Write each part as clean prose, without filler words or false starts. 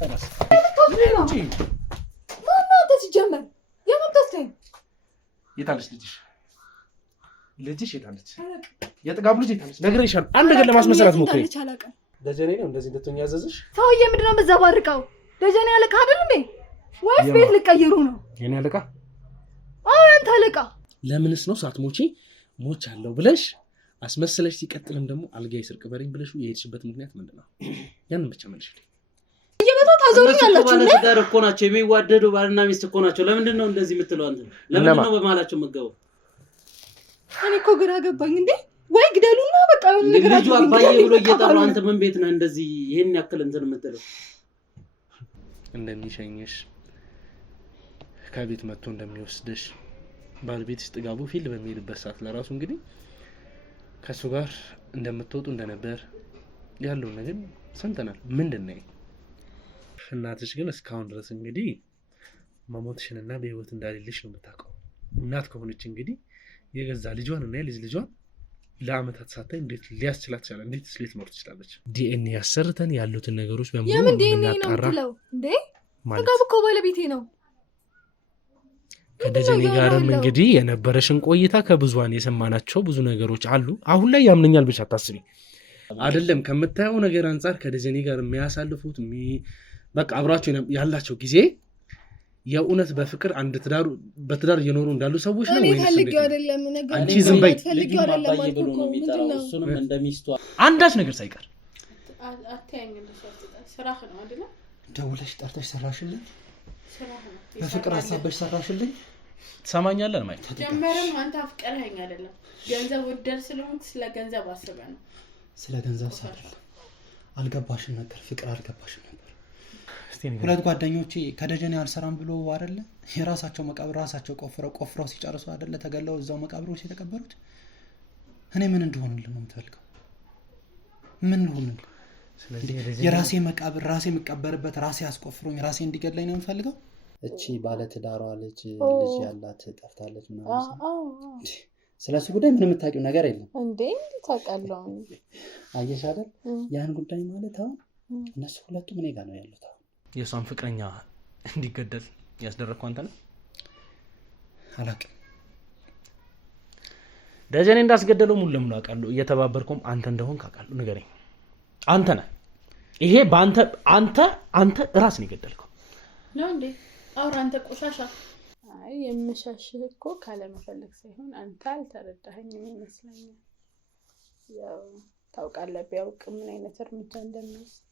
ተነስ እንጂ ማማ ተጀመረ የመጣስተኝ የታለች ልጅሽ የታለች የጥጋቡ ልጅ የታለች ነግሬሻለሁ አንድ ነገር ለማስመሰላት ሞክሪ ደጀኔ ነው እንደዚህ እንድትሆኝ ያዘዝሽ ሰውዬ ምንድነው መዘባርቀው ደጀኔ ያለቃ አይደል እንዴ ወይስ ቤት ልቀይሩ ነው የኔ ያለቃ አዎ ያንተ አለቃ ለምንስ ነው ሳትሞቺ ሞቻለሁ ብለሽ አስመስለሽ ሲቀጥልም ደግሞ አልጋይ ስርቅ በረኝ ብለሽ የሄድሽበት ምክንያት ምንድነው ያንን ብቻ መልሽልኝ እየበታው ታዘሩኛላችሁ እንዴ ባለ እኮ ናቸው የሚዋደዱ ባልና ሚስት እኮ ናቸው ለምንድን ነው እንደዚህ የምትለው አንተ ለምንድን ነው በመሃላቸው መገበው እኔ እኮ ግራ ገባኝ እንዴ ወይ ግደሉና በቃ ነገር ልጅ አባዬ ብሎ እየጠራው አንተ ምን ቤት ነህ እንደዚህ ይሄን ያክል እንትን የምትለው እንደሚሸኝሽ ከቤት መጥቶ እንደሚወስድሽ ባለቤትሽ ጥጋቡ ፊልድ በሚሄድበት ሰዓት ለራሱ እንግዲህ ከሱ ጋር እንደምትወጡ እንደነበር ያለው ነገር ሰምተናል ምንድነው እናትሽ ግን እስካሁን ድረስ እንግዲህ መሞትሽንና በህይወት እንዳልልሽ ነው የምታውቀው እናት ከሆነች እንግዲህ የገዛ ልጇን እና የልጅ ልጇን ለአመታት ሳታይ እንዴት ሊያስችላት ይችላል እንዴት ስሌት ኖር ትችላለች ዲኤንኤ ያሰርተን ያሉትን ነገሮች በሙሉ የምን ዲኤንኤ ነው ትለው እንዴ ጥጋቡ እኮ ባለቤቴ ነው ከደጀኔ ጋርም እንግዲህ የነበረሽን ቆይታ ከብዙዋን የሰማናቸው ብዙ ነገሮች አሉ አሁን ላይ ያምነኛል ብቻ አታስቢ አይደለም ከምታየው ነገር አንፃር ከደጀኔ ጋር የሚያሳልፉት በቃ አብራቸው ያላቸው ጊዜ የእውነት በፍቅር አንድ ትዳሩ በትዳር እየኖሩ እንዳሉ ሰዎች ነው ወይስ ፈልጊው አይደለም ነገር አንቺ ዝም በይ ፈልጊው አይደለም ማለት ነው የሚጠራው እሱንም እንደሚስቷ አንዳች ነገር ሳይቀር አታየኝ ስራህ ነው አይደል ደውለሽ ጠርተሽ ሰራሽልኝ በፍቅር ሐሳብሽ ሰራሽልኝ ትሰማኛለህ ማለት ጀመረም አንተ አፍቀረኸኝ አይደለም ገንዘብ ወደር ስለሆንክ ስለ ገንዘብ አስበህ ነው ስለ ገንዘብ ሳይሆን አልገባሽም ነበር ፍቅር አልገባሽም ነበር ሁለት ጓደኞቼ ከደጀኔ አልሰራም ብሎ አይደለ የራሳቸው መቃብር ራሳቸው ቆፍረው ሲጨርሱ አይደለ ተገለው እዛው መቃብር ውስጥ የተቀበሩት እኔ ምን እንደሆነልኝ ነው የምትፈልገው ምን ልሆንልኝ ስለዚህ የራሴ መቃብር ራሴ መቀበርበት ራሴ አስቆፍሮኝ ራሴ እንዲገድለኝ ነው የምፈልገው እቺ ባለ ትዳሯ ልጅ ያላት ጠፍታለች ማለት ስለዚህ ጉዳይ ምንም የምታውቂው ነገር የለም እንዴ ታውቃለህ አየሽ አይደል ያን ጉዳይ ማለት አሁን እነሱ ሁለቱም እኔ ጋር ነው ያሉት የሷን ፍቅረኛ እንዲገደል ያስደረግከው አንተ ነህ አላውቅም ደጀኔ እንዳስገደለው ሙሉ ለሙሉ አውቃለሁ እየተባበርኩም አንተ እንደሆንክ አውቃለሁ ንገረኝ አንተ ነህ ይሄ አንተ ራስን የገደልከው ነው እንዴ አውራ አንተ ቆሻሻ አይ የምሻሽህ እኮ ካለ መፈለግ ሳይሆን አንተ አልተረዳኸኝም ይመስለኛል ያው ታውቃለህ ቢያውቅ ምን አይነት እርምጃ እንደሚወስድ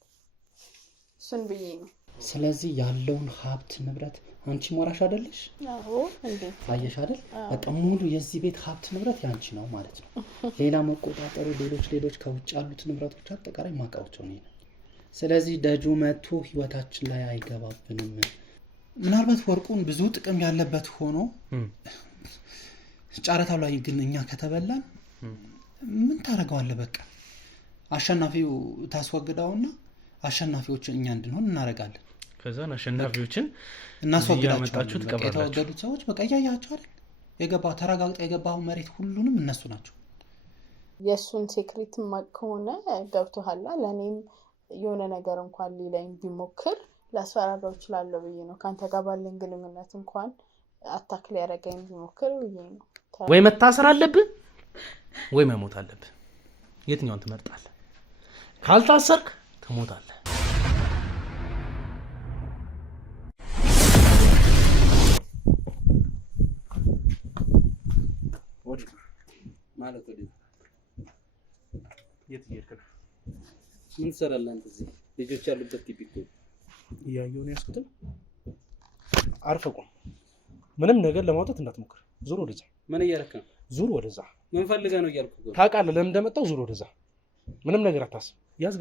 እሱን ብዬ ነው ስለዚህ ያለውን ሀብት ንብረት አንቺ ሞራሽ አይደለሽ አዎ እንዴ አየሽ አይደል በቃ ሙሉ የዚህ ቤት ሀብት ንብረት ያንቺ ነው ማለት ነው ሌላ መቆጣጠሩ ሌሎች ከውጭ ያሉት ንብረቶች አጠቃላይ ማቃወቸው ነው ስለዚህ ደጁ መጥቶ ህይወታችን ላይ አይገባብንም ምናልባት ወርቁን ብዙ ጥቅም ያለበት ሆኖ ጫራታው ላይ ግን እኛ ከተበላን ምን ታረጋዋለህ በቃ አሸናፊው ታስወግዳውና አሸናፊዎች እኛ እንድንሆን እናረጋለን ከዛ አሸናፊዎችን እናስወግዳቸው የተወገዱት ሰዎች በቃ ያያያቸው አይደል የገባው ተረጋግጣ የገባው መሬት ሁሉንም እነሱ ናቸው የሱን ሴክሬት ማከሆነ ገብቶሃል ለኔም የሆነ ነገር እንኳን ሊላኝ ቢሞክር ላስፈራራው ይችላል ብዬ ነው ካንተ ጋር ባለን ግንኙነት እንኳን አታክል ያረጋኝ ቢሞክር ብዬ ነው ወይ መታሰር አለብህ ወይ መሞት አለብህ የትኛውን ትመርጣለህ ካልታሰርክ ትሞታለህ ማለት ወዲህ የት ይሄድከ ምን ሰራለህ አንተ እዚህ ልጆች ያሉበት ግቢ እኮ ያየውን ያስኩትን አርፈቁም ምንም ነገር ለማውጣት እንዳትሞክር ዙር ወደዛ ምን እያረከ ነው ዙር ወደዛ ምን ፈልገህ ነው እያልኩህ ታውቃለህ ለምን እንደመጣው ዙር ወደዛ ምንም ነገር አታስብ ያዝ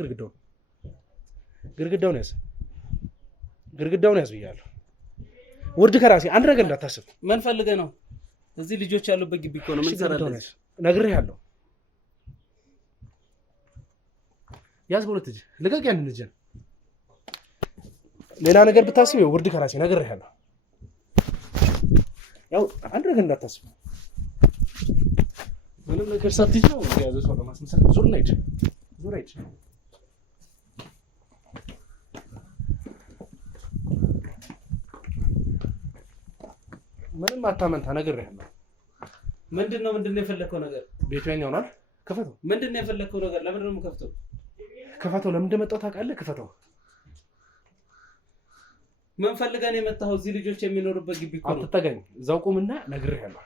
ግርግዳውን ያዝ ብያለሁ ወርድ ከራሴ አንድ ነገር እንዳታስብ ምን ፈልገህ ነው እዚህ ልጆች ያሉበት ግቢ እኮ ነው ምን ሰራለህ ነግሬሃለሁ ያዝ በሁለት እጅ ልቀቅ ያንን እጅን ሌላ ነገር ብታስብ ወርድ ከራሴ ነግሬሃለሁ ያው አንድ ነገር እንዳታስብ ምንም ነገር ሳትይዝ ነው ያዘ ሰው ለማስመሰል ዙር ነይድ ምንም አታመንታ ነግሬሃለሁ። ምንድነው የፈለከው ነገር? ቤቱ ያኛው ነው። ክፈተው። ምንድነው የፈለከው ነገር? ለምንድን ነው የምከፍተው? ክፈተው። ለምን እንደመጣሁ ታውቃለህ? ክፈተው። ምን ፈልገህ ነው የመጣኸው? እዚህ ልጆች የሚኖሩበት ግቢ እኮ ነው። አትጠጋኝ። እዛው ቁምና ነግሬሃለሁ።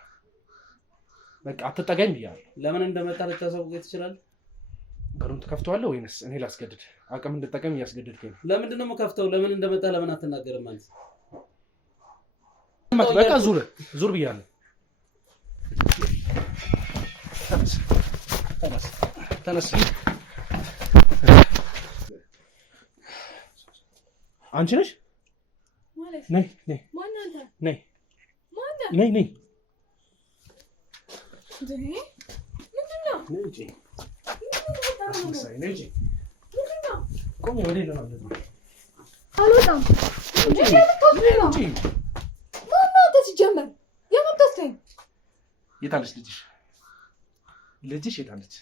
በቃ አትጠጋኝ ብያለሁ። ለምን እንደመጣ ልታሳውቀኝ ትችላለህ? በሩን ትከፍተዋለህ ወይንስ እኔ ላስገድድ? አቅም እንድጠቀም እያስገድድከኝ ነው። ለምንድን ነው የምከፍተው? ለምን እንደመጣ ለምን አትናገርም ማለት? በቃ ዙር ብያለሁ። ተነስ። አንቺ ነሽ? ነይ። ነይ። አልወጣም። ሲጀመር የምትወስደኝ የታለች ልጅሽ? ልጅሽ የታለች?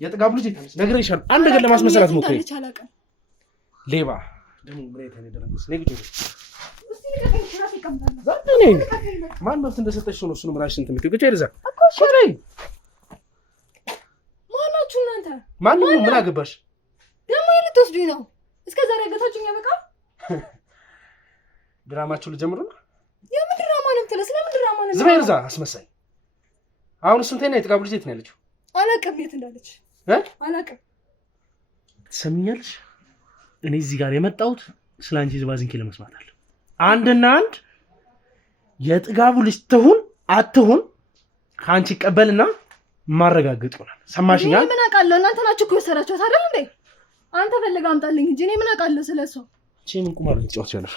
የጥጋቡ ልጅ የታለች? ነግሬሻለሁ። አንድ ነገር ለማስመሰል አትሞክሪ። ሌባ ደግሞ ብሬት ነው ደረንስ ነግጆ ማን መብት እንደሰጠሽ ነው እሱንም ራስሽን ትምጪው ብቻ ይርዛ እኮ ሸረኝ። ማናችሁ እናንተ? ማን ነው? ምን አገባሽ? ደግሞ ልትወስዱኝ ነው? እስከ ዛሬ አገታችሁኝ ያበቃል። ድራማችሁ ልጀምሩ ነው? የምን ድራማ ነው የምትለው? ስለምን ድራማ ነው? ዝም ይርዛ አስመሳይ። አሁን እሱን ተይና የጥጋቡ ልጅ የት ነው ያለችው? አላውቅም የት እንዳለች አላውቅም። ትሰሚኛለሽ? እኔ እዚህ ጋር የመጣሁት ስላንቺ ዝባዝንኪ ለመስማት አለ። አንድና አንድ የጥጋቡ ልጅ ትሁን አትሁን ካንቺ ቀበልና ማረጋግጥ ይሆናል። ሰማሽኛ? እኔ ምን አውቃለሁ? እናንተ ናችሁ እኮ የሰራችሁት አይደል እንዴ? አንተ ፈልገህ አምጣልኝ እንጂ እኔ ምን አውቃለሁ ስለሱ? እቺ ምን ቁማር ልትጫወቻለሽ?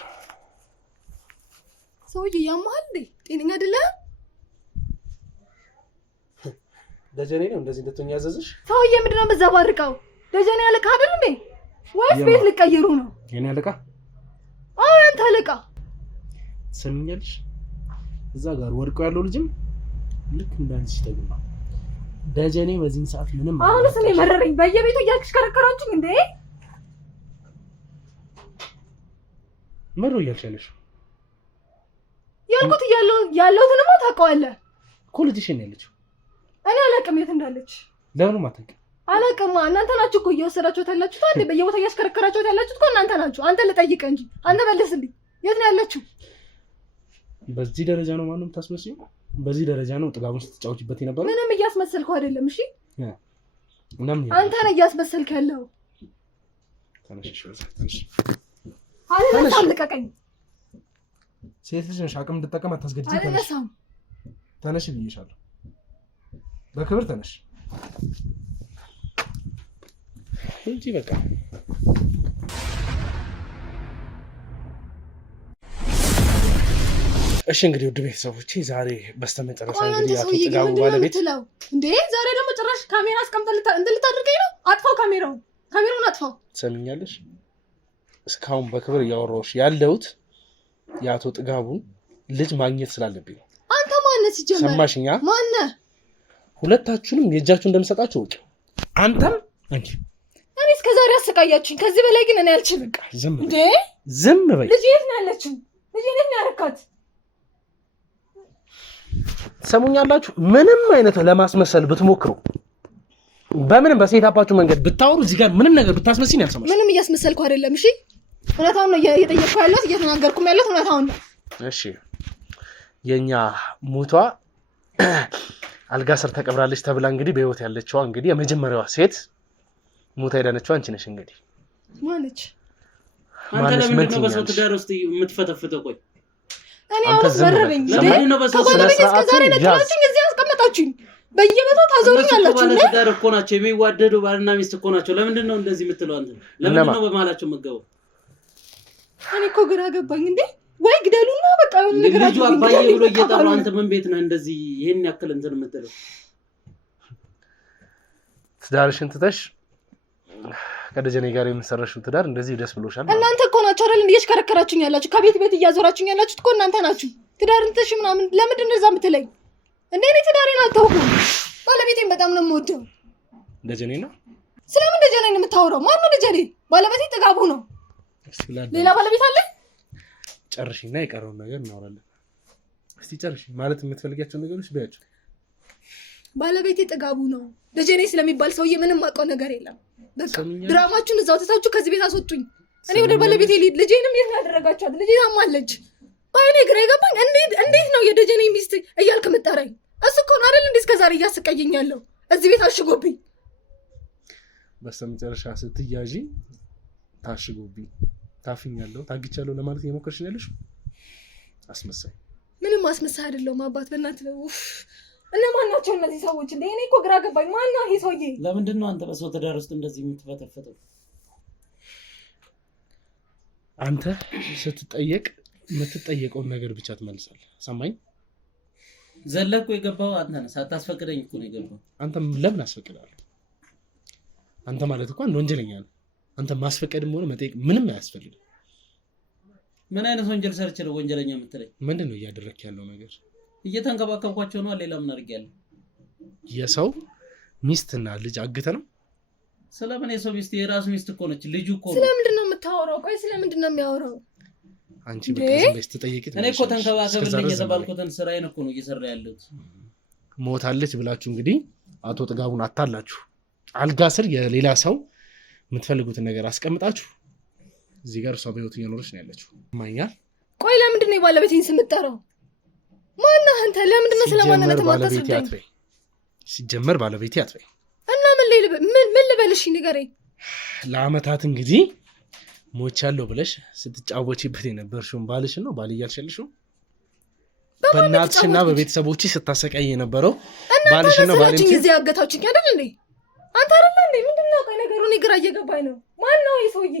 ሰውዬ ያማል እንዴ? ጤነኛ አይደለም? ደጀኔ ነው እንደዚህ እንድትሆኝ ያዘዝሽ? ሰውዬ ምንድነው የምትዘባርቀው? ደጀኔ አለቃ አይደል እንዴ? ወይስ ቤት ልቀይሩ ነው? የኔ አለቃ? አዎ ያንተ አለቃ። ትሰሚኛለሽ? እዛ ጋር ወድቆ ያለው ልጅም ልክ እንዳንቺ ተገባ። ደጀኔ በዚህ ሰዓት ምንም አሁንስ እኔ መረረኝ። በየቤቱ እያሽከረከራችሁ እንዴ? ምሩ እያልሻለሽ? ያልኩት ያለውትንማ ታውቀዋለህ እኮ ልጅሽን ያለችው። እኔ አላውቅም የት እንዳለች። ለምን አታውቂም? አላውቅም። እናንተ ናችሁ እኮ እየወሰዳችሁት ያላችሁት አይደል? በየቦታው እያሽከረከራችሁት ያላችሁት እኮ እናንተ ናችሁ። አንተ ልጠይቅህ እንጂ አንተ መልስልኝ። የት ነው ያለችው? በዚህ ደረጃ ነው ማንም ታስመስዩ? በዚህ ደረጃ ነው ጥጋቡን ስትጫወችበት የነበረው? ምንም እያስመሰልኩ አይደለም። እሺ ምንም አንተ ነህ እያስመሰልክ ያለው። ተነሽ ተነሽ። አልነሳም፣ ልቀቀኝ። ሴት ልጅ ነሽ፣ አቅም እንድትጠቀም አታስገድጂ። አልነሳም። ተነሽ ብዬሻለሁ። በክብር ተነሽ እንጂ በቃ እሺ። እንግዲህ ውድ ቤተሰቦቼ ዛሬ በስተመጨረሻ እንግዲህ አቶ ጥጋቡ ባለቤት እንዴ ዛሬ ደግሞ ጭራሽ ካሜራ አስቀምጠን እንትን ልታደርገኝ ነው? አጥፋው፣ ካሜራውን አጥፋው። ትሰሚኛለሽ? እስካሁን በክብር እያወራሁሽ ያለሁት የአቶ ጥጋቡን ልጅ ማግኘት ስላለብኝ ነው። አንተ ማነህ ሲጀመር? ሰማሽኛ? ማነህ? ሁለታችሁንም የእጃችሁ እንደምሰጣችሁ ወቂ። አንተም አንቺ። እኔ እስከ ዛሬ አሰቃያችሁኝ። ከዚህ በላይ ግን እኔ አልችልም። ዝም በይ እንዴ! ዝም በይ። ልጅ የት ነው ያለችው? ልጅ የት ነው ያረካት? ሰሙኛላችሁ? ምንም አይነት ለማስመሰል ብትሞክሩ፣ በምንም በሴት አባችሁ መንገድ ብታወሩ፣ እዚህ ጋር ምንም ነገር ብታስመስኝ ያልሰማሽ። ምንም እያስመሰልኩ አይደለም። እሺ እውነታውን ነው እየጠየቅኩ ያለሁት፣ እየተናገርኩም ያለሁት እውነታውን ነው። እሺ የኛ ሞቷ አልጋ ስር ተቀብራለች ተብላ እንግዲህ በህይወት ያለችዋ እንግዲህ የመጀመሪያዋ ሴት ሞታ ሄዳነችው አንቺ ነሽ። እንግዲህ ማነች? አንተ ለምን ነው በሰው ትዳር ውስጥ የምትፈተፍተው? ቆይ እኔ አሁን መረረኝ። ለምን ነው በሰው ትዳር እስከ ዛሬ ነጥላችሁኝ እዚህ አስቀመጣችሁኝ? በየቦታው ታዞሩኛላችሁ። ባለ ትዳር እኮ ናቸው፣ የሚዋደዱ ባልና ሚስት እኮ ናቸው። ለምንድን ነው እንደዚህ የምትለው አንተ? ለምንድን ነው በመሀላቸው መገበው? እኔ እኮ ግራ ገባኝ። እንዴ ወይ ግደሉና በቃ ነገር ልጁ አባዬ ብሎ እየጠራው አንተ ምን ቤት ነህ እንደዚህ ይሄን ያክል እንትን የምትለው? ትዳርሽን ትተሽ ከደጀኔ ጋር የምትሰራሽው ትዳር እንደዚህ ደስ ብሎሻል? እናንተ እኮ ናችሁ አይደል እየሽከረከራችሁኝ ያላችሁ? ከቤት ቤት እያዞራችሁኝ ያላችሁት እኮ እናንተ ናችሁ። ትዳርን ትተሽ ምናምን ለምንድን ነው እዛ የምትለኝ? እንዴ እኔ ትዳሬን አልተውኩም። ባለቤቴን በጣም ነው የምወደው። ደጀኔ ነው? ስለምን ደጀኔ ነው የምታወራው? ማን ነው ደጀኔ? ባለቤቴ ጥጋቡ ነው። ሌላ ባለቤት አለ? ጨርሽና የቀረውን ነገር እናወራለን። እስቲ ጨርሽ ማለት የምትፈልጊያቸው ነገሮች ቢያቸው። ባለቤቴ ጥጋቡ ነው። ደጀኔ ስለሚባል ሰውዬ ምንም አውቀው ነገር የለም። በቃ ድራማችሁን እዛው ተሳችሁ ከዚህ ቤት አስወጡኝ። እኔ ወደ ባለቤቴ ልሂድ። ልጄንም የት ያደረጋችኋት? ልጄ ታማለች። ባይኔ ግራ ይገባኝ። እንዴት ነው የደጀኔ ሚስት እያልክ የምጠራኝ? እሱ እኮ ነው አይደል እንዴ እስከዛሬ እያስቀየኝ ያለው እዚህ ቤት አሽጎብኝ። በስተመጨረሻ ስትያዢ ታሽጎብኝ፣ ታፍኛለሁ፣ ታግቻለሁ ለማለት እየሞከርሽ ነው ያለሽው። አስመሳይ። ምንም አስመሳይ አይደለሁም አባት በእናትህ ነው። እነማን ናቸው እነዚህ ሰዎች እንዴ? እኔ እኮ ግራ ገባኝ። ማን ነው ይሄ ሰውዬ? ለምንድን ነው አንተ በሰው ትዳር ውስጥ እንደዚህ የምትፈተፈተው? አንተ ስትጠየቅ የምትጠየቀውን ነገር ብቻ ትመልሳለህ። ሰማኝ። ዘለቆ የገባው አንተ ነህ። ሳታስፈቅደኝ እኮ ነው የገባው። አንተ ለምን አስፈቅዳለህ? አንተ ማለት እኮ አንድ ወንጀለኛ ነህ። አንተ ማስፈቀድም ሆነ መጠየቅ ምንም አያስፈልግም። ምን አይነት ወንጀል ሰርቼ ነው ወንጀለኛ የምትለኝ? ምንድን ነው እያደረክ ያለው ነገር? እየተንከባከብኳቸው ነው። ሌላ ምን አድርጌያለሁ? የሰው ሚስትና ልጅ አግተ ነው? ስለምን የሰው ሚስት? የራሱ ሚስት እኮ ነች። ልጁ እኮ ነው። ስለምንድን ነው የምታወራው? ቆይ ስለምንድን ነው የሚያወራው? አንቺ በቃ ስትጠይቂ እኔ እኮ ተንከባከብልኝ የተባልኩትን ስራዬን እኮ ነው እየሰራ ያለሁት። ሞታለች ብላችሁ እንግዲህ አቶ ጥጋቡን አታላችሁ አልጋ ስር የሌላ ሰው የምትፈልጉትን ነገር አስቀምጣችሁ እዚህ ጋር እሷ በህይወት እየኖረች ነው ያለችው። ማኛል። ቆይ ለምንድን ነው የባለቤቴን ስም የምትጠራው? ማነህ አንተ? ለምንድን ነው ስለማንነት ማታስረዳኝ? ሲጀመር ባለቤቴ አትበይ። እና ምን ልበልሽ ንገረኝ። ለአመታት እንግዲህ ሞቻለሁ ብለሽ ስትጫወቺበት የነበርሽውን ባልሽን ነው ባል እያልሽልሽው። በእናትሽና በቤተሰቦችሽ ስታሰቃይ የነበረው ባልሽን ነው ባልሽ። እዚህ ያገታችኝ አይደል እንዴ? አንተ አይደል እንዴ? ምንድነው? ቆይ ነገሩ እኔ ግራ እየገባኝ ነው። ማን ነው ይሄ ሰውዬ?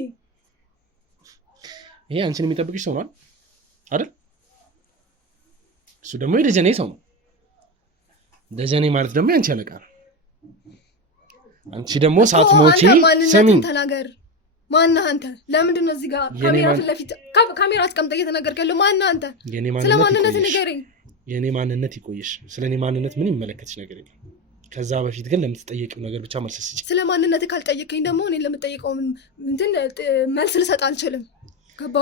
ይሄ አንቺን የሚጠብቅሽ ሰው ነው አይደል? እሱ ደግሞ የደጀኔ ሰው ነው። ደጀኔ ማለት ደግሞ ያንቺ አለቃ ነው። አንቺ ደግሞ ሳትሞቺ ስሚኝ ተናገር። ማነህ አንተ? ለምንድን ነው እዚህ ጋር ካሜራ ፊት ለፊት ካሜራ አስቀምጠህ እየተናገርክ ያለው? ማነህ አንተ? ስለ ማንነት ንገረኝ። የኔ ማንነት ይቆይሽ። ስለ እኔ ማንነት ምን ይመለከትሽ ነገር የለም። ከዛ በፊት ግን ለምትጠየቂው ነገር ብቻ መልስ ስጪ። ስለ ማንነት ካልጠየቀኝ ደግሞ እኔ ለምጠየቀው እንትን መልስ ልሰጥ አልችልም። ገባ?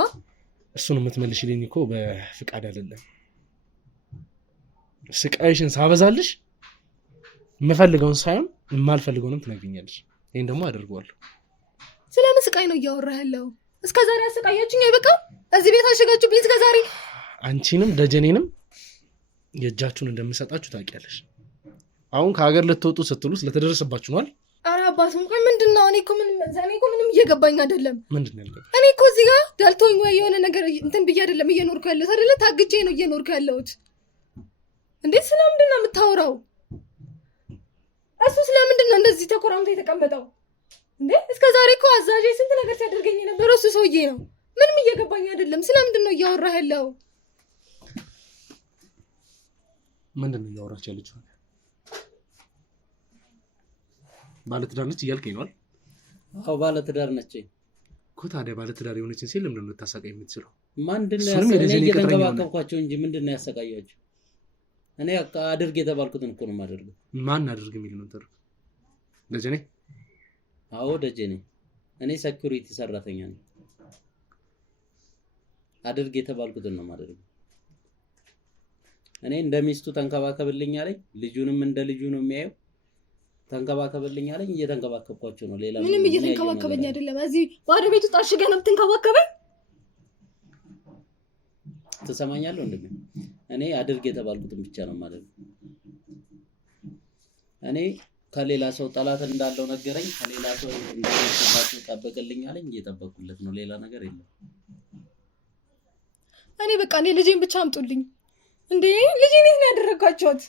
እሱን የምትመልሽልኝ እኮ በፍቃድ አይደለም። ስቃይሽን ሳበዛልሽ የምፈልገውን ሳይሆን የማልፈልገውንም ትነግሪኛለሽ። ይሄን ደግሞ አደርገዋለሁ። ስለምን ስቃይ ነው እያወራህ ያለው? እስከዛሬ አሰቃያችሁኝ አይበቃም? እዚህ ቤት አሸጋችሁብኝ እስከዛሬ። አንቺንም ደጀኔንም የእጃችሁን እንደምሰጣችሁ ታውቂያለሽ። አሁን ከሀገር ልትወጡ ስትሉ ስለተደረሰባችሁ ነው። ኧረ አባቱ ቆይ ምንድን ነው? እኔ እኮ ምንም እየገባኝ አይደለም። ምንድን ነው ያልገባኝ? እኔ እኮ እዚህ ጋር ዳልቶኝ ወይ የሆነ ነገር እንትን ብዬ አይደለም እየኖርኩ ያለሁት አይደለ? ታግቼ ነው እየኖርኩ ያለሁት። እንዴት ስለምንድን ነው የምታወራው? እሱ ስለምንድን ነው እንደዚህ ተኮራምቶ የተቀመጠው እንዴ? እስከዛሬ እኮ አዛዤ ስንት ነገር ሲያደርገኝ የነበረው እሱ ሰውዬ ነው። ምንም እየገባኝ አይደለም። ስለምንድን ነው እያወራህ ያለው? ምንድን ነው እያወራች ያለችው? ባለትዳር ነች እያልከኝ ነው? አዎ ባለትዳር ነች እኮ። ታዲያ ባለትዳር የሆነችን ሴት ለምንድን ነው ልታሰቃይ የምትችለው? እኔ እየተንከባከብኳቸው እንጂ ምንድን ነው ያሰቃያቸው? እኔ አድርግ የተባልኩትን እኮ ነው የማደርገው። ማን አድርግ የሚል ነው ተደርጎ? ደጀኔ? አዎ ደጀኔ። እኔ ሴኩሪቲ ሰራተኛ ነኝ። አድርግ የተባልኩትን ነው የማደርገው። እኔ እንደ ሚስቱ ተንከባከብልኝ አለኝ። ልጁንም እንደ ልጁ ነው የሚያየው። ተንከባከብልኝ አለኝ። እየተንከባከብኳቸው ነው። ሌላ ምንም እየተንከባከበኝ አይደለም። እዚህ ባዶ ቤት ውስጥ አሽገህ ነው የምትንከባከበኝ? ትሰማኛለህ ወንድሜ? እኔ አድርግ የተባልኩትን ብቻ ነው ማለት ነው። እኔ ከሌላ ሰው ጠላት እንዳለው ነገረኝ። ከሌላ ሰው እንደሚሰጣቸው ጠብቅልኝ አለኝ። እየጠበቅኩለት ነው። ሌላ ነገር የለም። እኔ በቃ እኔ ልጄን ብቻ አምጡልኝ። እንዴ ልጄን የት ነው ያደረጋችሁት?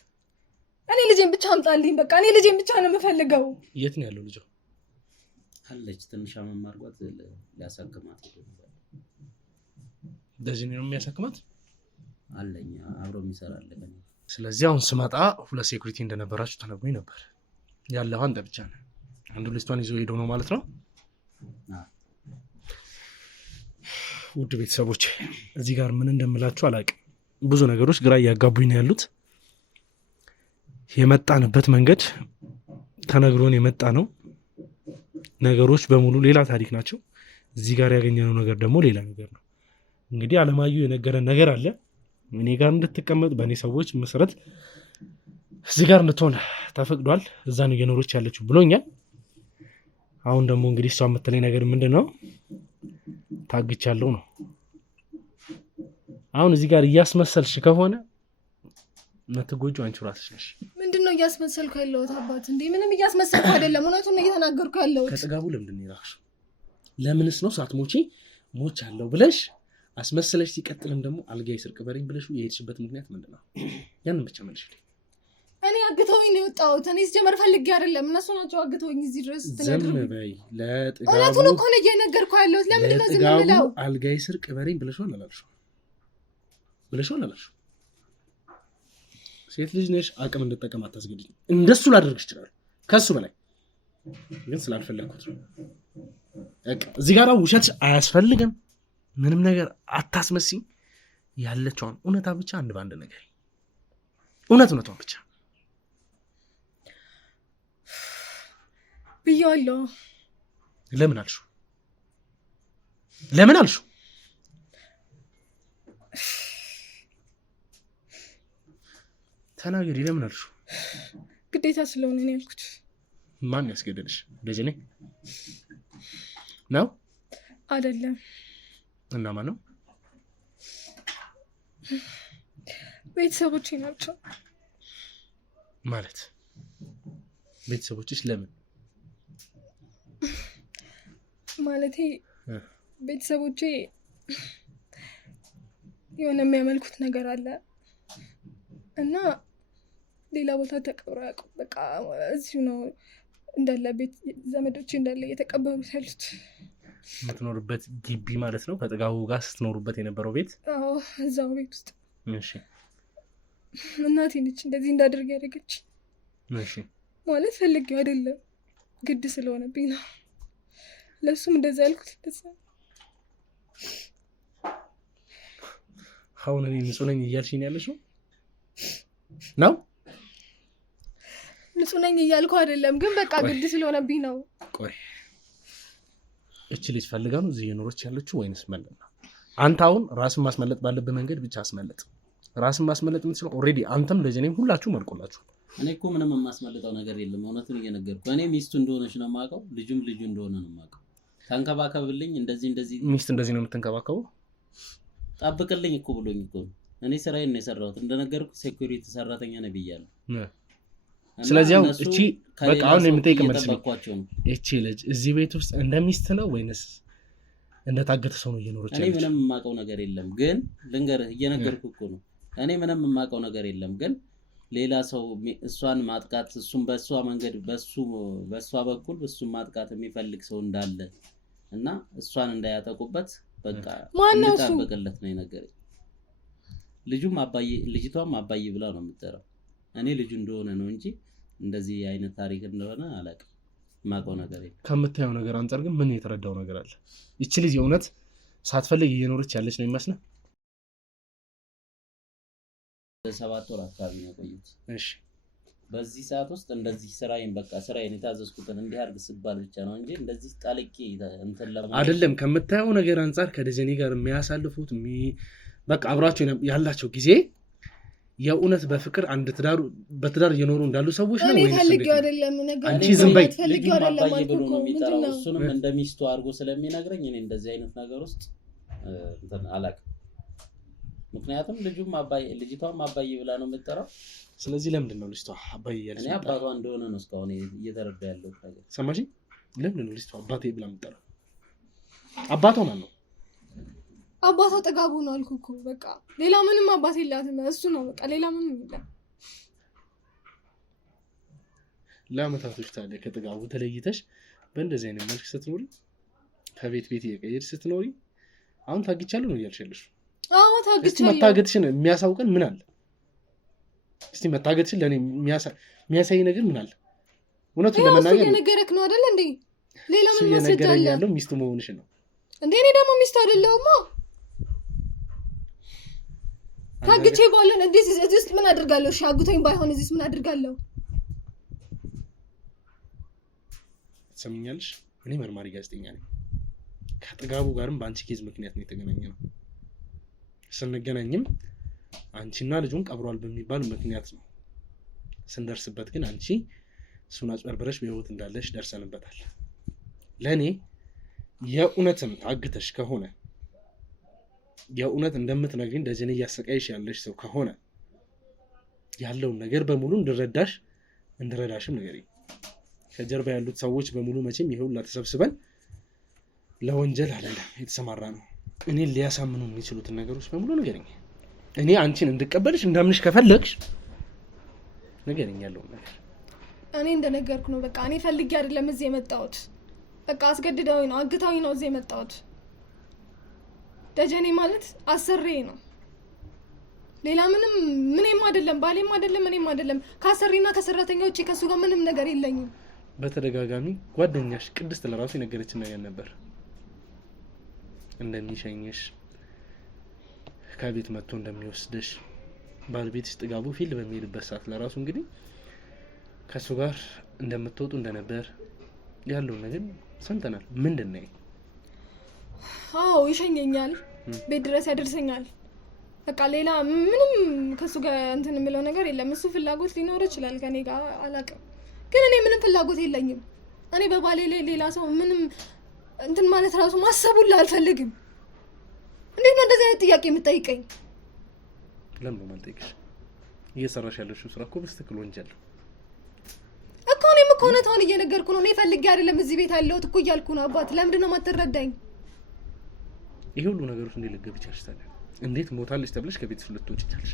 እኔ ልጄን ብቻ አምጣልኝ። በቃ እኔ ልጄን ብቻ ነው የምፈልገው። የት ነው ያለው ልጅ? አለች ትንሽ አመማርጓት ሊያሳክማት ደጀኔ ነው የሚያሳክማት? አለኝ አብሮ የሚሰራል። ስለዚህ አሁን ስመጣ ሁለት ሴኩሪቲ እንደነበራችሁ ተነግሮኝ ነበር። ያለው አንተ ብቻ ነህ። አንዱ ልጅቷን ይዞ ሄዶ ነው ማለት ነው። ውድ ቤተሰቦች እዚህ ጋር ምን እንደምላችሁ አላውቅም። ብዙ ነገሮች ግራ እያጋቡኝ ነው ያሉት። የመጣንበት መንገድ ተነግሮን የመጣ ነው። ነገሮች በሙሉ ሌላ ታሪክ ናቸው። እዚህ ጋር ያገኘነው ነገር ደግሞ ሌላ ነገር ነው። እንግዲህ አለማየሁ የነገረን ነገር አለ። እኔ ጋር እንድትቀመጥ በእኔ ሰዎች መሰረት እዚህ ጋር እንድትሆን ተፈቅዷል። እዛ ነው እየኖረች ያለችው ብሎኛል። አሁን ደግሞ እንግዲህ እሷ የምትለኝ ነገር ምንድን ነው? ታግቻለሁ ነው። አሁን እዚህ ጋር እያስመሰልሽ ከሆነ የምትጎጂው አንቺ ራስሽ ነሽ። ምንድን ነው እያስመሰልኩ ያለሁት አባት? እንዴ ምንም እያስመሰልኩ አይደለም፣ እውነቱን ነው እየተናገርኩ ያለሁት። ከጥጋቡ ለምንድን ነው የራቅሽው? ለምንስ ነው ሳትሞቺ ሞቻለሁ ብለሽ አስመስለሽ ሲቀጥልም ደግሞ አልጋዬ ስር ቅበሪኝ ብለሽ የሄድሽበት ምክንያት ምንድን ነው? ያንን ብቻ መልሽልኝ። እኔ አግተውኝ ነው የወጣሁት። እኔ ስጀመር ፈልጌ አይደለም፣ እነሱ ናቸው አግተውኝ እዚህ ድረስ ዝም በይ። ለጥጋቡ እውነቱን እኮ ነው እየነገርኩ ያለሁት። ለምንድን ነው ዝም ብለው? አልጋዬ ስር ቅበሪኝ ብለሽዋል አላልሽው? ሴት ልጅ ነሽ፣ አቅም እንድጠቀም አታስገድኝ። እንደሱ ላደርግ ይችላል፣ ከሱ በላይ ግን ስላልፈለግኩት ነው። በቃ እዚህ ጋር ውሸት አያስፈልግም። ምንም ነገር አታስመስኝ። ያለችውን እውነታ ብቻ አንድ ባንድ ነገር እውነቷን ብቻ ብያለሁ። ለምን አልሽው? ተናገሪ። ለምን አልሽው? ግዴታ ስለሆነ ነው ያልኩት። ማን ያስገደደሽ? ደጀኔ ነው አይደለም? እና ማን ነው? ቤተሰቦቼ ናቸው። ማለት ቤተሰቦችሽ? ለምን ማለቴ ቤተሰቦቼ የሆነ የሚያመልኩት ነገር አለ እና ሌላ ቦታ ተቀብረው ያውቁ። በቃ እዚሁ ነው እንዳለ ቤት ዘመዶቼ እንዳለ እየተቀበሩት ያሉት። የምትኖርበት ግቢ ማለት ነው? ከጥጋቡ ጋር ስትኖሩበት የነበረው ቤት? አዎ፣ እዛው ቤት ውስጥ። እሺ። እናቴ ነች እንደዚህ እንዳደርግ ያደረገች። እሺ። ማለት ፈልጌው አይደለም፣ ግድ ስለሆነብኝ ነው። ለሱም እንደዛ ያልኩት እንደዛ። አሁን እኔ ንጹህ ነኝ እያልሽኝ ያለሽው ነው? ንጹህ ነኝ እያልኩ አይደለም፣ ግን በቃ ግድ ስለሆነብኝ ነው። ቆይ እቺ ልጅ ፈልጋ ነው እዚህ የኖረች ያለችው ወይንስ ማለት ነው? አንተ አሁን ራስን ማስመለጥ ባለበት መንገድ ብቻ አስመለጥ። ራስን ማስመለጥ የምትችለው ኦልሬዲ አንተም ለጀኔም ሁላችሁ መልቆላችሁ። እኔ እኮ ምንም የማስመልጠው ነገር የለም። እውነቱን እየነገርኩ እኔ ሚስቱ እንደሆነች ነው የማውቀው፣ ልጁም ልጁ እንደሆነ ነው የማውቀው። ተንከባከብልኝ፣ እንደዚህ ሚስት እንደዚህ ነው የምትንከባከበው? ጠብቅልኝ እኮ ብሎኝ እኮ ነው። እኔ ስራዬን ነው የሰራሁት። እንደነገርኩ ሴኩሪቲ ሰራተኛ ነው ብያለሁ። ስለዚህ አሁን እቺ በቃ አሁን የምጠይቅ መልስ ነው። እቺ ልጅ እዚህ ቤት ውስጥ እንደሚስት ነው ወይንስ እንደታገተ ሰው ነው እየኖረች ያለችው? እኔ ምንም የማውቀው ነገር የለም፣ ግን ልንገርህ፣ እየነገርኩ እኮ ነው። እኔ ምንም የማውቀው ነገር የለም፣ ግን ሌላ ሰው እሷን ማጥቃት፣ እሱም በእሷ መንገድ በእሷ በኩል እሱን ማጥቃት የሚፈልግ ሰው እንዳለ እና እሷን እንዳያጠቁበት በቃ እንድጠብቅለት ነው የነገረኝ። ልጅቷም አባዬ ብላ ነው የምትጠራው። እኔ ልጁ እንደሆነ ነው እንጂ እንደዚህ አይነት ታሪክ እንደሆነ አላውቅም። የማውቀው ነገር የለም። ከምታየው ነገር አንጻር ግን ምን የተረዳው ነገር አለ? ይቺ ልጅ የእውነት ሳትፈልግ እየኖረች ያለች ነው የሚመስለው? 7 ወር አካባቢ ነው የቆየሁት። እሺ። በዚህ ሰዓት ውስጥ እንደዚህ ስራዬን የታዘዝኩትን እንዲያርግ ስባል ብቻ ነው እንጂ እንደዚህ ጣልቄ እንትን ለማለት አይደለም። ከምታየው ነገር አንጻር ከደጀኔ ጋር የሚያሳልፉት በቃ አብራቸው ያላቸው ጊዜ የእውነት በፍቅር በትዳር እየኖሩ እንዳሉ ሰዎች ነው ወይስ ፈልጌው አይደለም? ነገር አንቺ ዝም በይ። ፈልጌው አይደለም ማለት ነው የሚጠራው። እሱንም እንደሚስቱ አድርጎ ስለሚነግረኝ እኔ እንደዚህ አይነት ነገር ውስጥ እንትን አላውቅም። ምክንያቱም ልጅቷም አባዬ ብላ ነው የምትጠራው። ስለዚህ ለምንድን ነው ልጅቷ አባዬ ያለች? እኔ አባቷ እንደሆነ ነው እስካሁን እየተረዳ ያለው ነገር። ሰማሽኝ? ለምንድን ነው ልጅቷ አባቴ ብላ የምትጠራው? አባቷ ማን ነው? አባቷ ጥጋቡ ነው አልኩህ እኮ። በቃ ሌላ ምንም አባት የላትም፣ እሱ ነው በቃ። ሌላ ምንም የለም። ለአመታቶች ታዲያ ከጥጋቡ ተለይተሽ በእንደዚህ አይነት መልክ ስትኖሪ፣ ከቤት እየቀየርሽ ስትኖሪ፣ አሁን ታግቻለሁ ነው እያልሽ? አዎ ታግቻለሁ። መታገትሽን የሚያሳውቀን ምን አለ? እስቲ መታገትሽን ለእኔ የሚያሳይ ነገር ምን አለ? እውነቱን ለመናገር እየነገረክ ነው አይደል እንዴ? ሌላ ምን ማስረጃ አለ? ያለው ሚስቱ መሆንሽን ነው እንዴ? እኔ ደግሞ ሚስቱ አይደለሁማ። ታግቼ ባለን እዚህ ውስጥ ምን አድርጋለሁ? እሺ አግቶኝ ባይሆን እዚህ ምን አድርጋለሁ? ትሰሚኛለሽ? እኔ መርማሪ ጋዜጠኛ ነኝ። ከጥጋቡ ጋርም በአንቺ ኬዝ ምክንያት ነው የተገናኘነው። ስንገናኝም አንቺና ልጁን ቀብሯል በሚባል ምክንያት ነው። ስንደርስበት ግን አንቺ እሱን አጭበርብረሽ በህይወት እንዳለሽ ደርሰንበታል። ለኔ የእውነትም ታግተሽ ከሆነ የእውነት እንደምትነግሪኝ ደጀኔ እያሰቃይሽ ያለሽ ሰው ከሆነ ያለውን ነገር በሙሉ እንድረዳሽም ንገሪኝ። ከጀርባ ያሉት ሰዎች በሙሉ መቼም ይሄውላ ተሰብስበን ለወንጀል አይደለም የተሰማራ ነው። እኔን ሊያሳምኑ የሚችሉትን ነገሮች በሙሉ ንገሪኝ። እኔ አንቺን እንድቀበልሽ እንዳምንሽ ከፈለግሽ ንገሪኝ ያለውን ነገር። እኔ እንደነገርኩ ነው። በቃ እኔ ፈልጌ አይደለም እዚህ የመጣሁት። በቃ አስገድደውኝ ነው፣ አግታውኝ ነው እዚህ የመጣሁት። ደጀኔ ማለት አሰሬ ነው። ሌላ ምንም አይደለም፣ ባሌም አይደለም፣ እኔም አይደለም። ከአሰሪና ከሰራተኛ ውጪ ከሱ ጋር ምንም ነገር የለኝም። በተደጋጋሚ ጓደኛሽ ቅድስት ለራሱ የነገረችን ነገር ነበር። እንደሚሸኝሽ፣ ከቤት መጥቶ እንደሚወስድሽ፣ ባለቤትሽ ጥጋቡ ፊልድ በሚሄድበት ሰዓት ለራሱ እንግዲህ ከሱ ጋር እንደምትወጡ እንደነበር ያለውን ነገር ሰምተናል። ምንድን ነው? አዎ ይሸኘኛል፣ ቤት ድረስ ያደርሰኛል። በቃ ሌላ ምንም ከሱ ጋር እንትን የምለው ነገር የለም። እሱ ፍላጎት ሊኖር ይችላል ከኔ ጋር አላውቅም፣ ግን እኔ ምንም ፍላጎት የለኝም። እኔ በባሌ ላይ ሌላ ሰው ምንም እንትን ማለት ራሱ ማሰቡላ አልፈልግም። እንዴት ነው እንደዚህ አይነት ጥያቄ የምትጠይቀኝ? ለምን ነው የማልጠይቅሽ? እየሰራሽ ያለሽው ስራ እኮ በስትክክል ወንጀል እኮ። እኔም እኮ እውነታውን እየነገርኩ ነው። እኔ ፈልጌ አይደለም እዚህ ቤት ያለሁት እኮ እያልኩ ነው። አባት ለምንድን ነው የማትረዳኝ? ይሄ ሁሉ ነገሮች እንዴት ልትገቢ ቻልሽ ታዲያ? እንዴት ሞታለች ተብለሽ ከቤትሽ ልትወጪ ቻልሽ?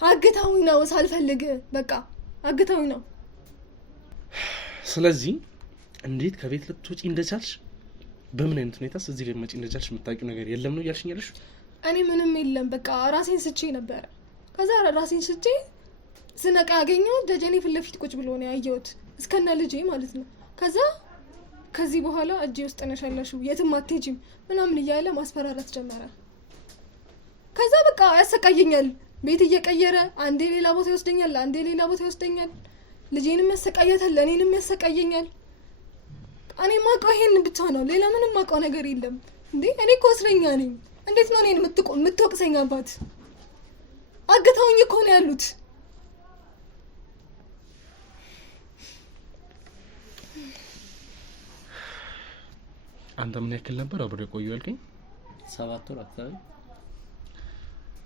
አግታውኝ ነው ሳልፈልግ፣ በቃ አግታውኝ ነው። ስለዚህ እንዴት ከቤት ልትወጪ እንደቻልሽ፣ በምን አይነት ሁኔታስ እዚህ ልትመጪ እንደቻልሽ የምታውቂው ነገር የለም ነው እያልሽኝ ያለሽ? እኔ ምንም የለም፣ በቃ ራሴን ስቼ ነበረ። ከዛ ራሴን ስቼ ስነቃ ያገኘሁት ደጀኔ ፊት ለፊት ቁጭ ብሎ ነው ያየሁት፣ እስከነ ልጄ ማለት ነው። ከዛ ከዚህ በኋላ እጄ ውስጥ ነሽ ያለሽው፣ የትም አትሄጂም ምናምን እያለ ማስፈራራት ጀመረ። ከዛ በቃ ያሰቃየኛል። ቤት እየቀየረ አንዴ ሌላ ቦታ ይወስደኛል፣ አንዴ ሌላ ቦታ ይወስደኛል። ልጄንም ያሰቃያታል፣ እኔንም ያሰቃየኛል። እኔ ማውቀው ይሄን ብቻ ነው፣ ሌላ ምንም ማውቀው ነገር የለም። እንዴ እኔ እኮ እስረኛ ነኝ። እንዴት ነው እኔን የምትወቅሰኝ? አባት አግተውኝ እኮ ነው ያሉት። አንተ ምን ያክል ነበር አብሬ ቆዩ ያልከኝ? 7 ወር አካባቢ።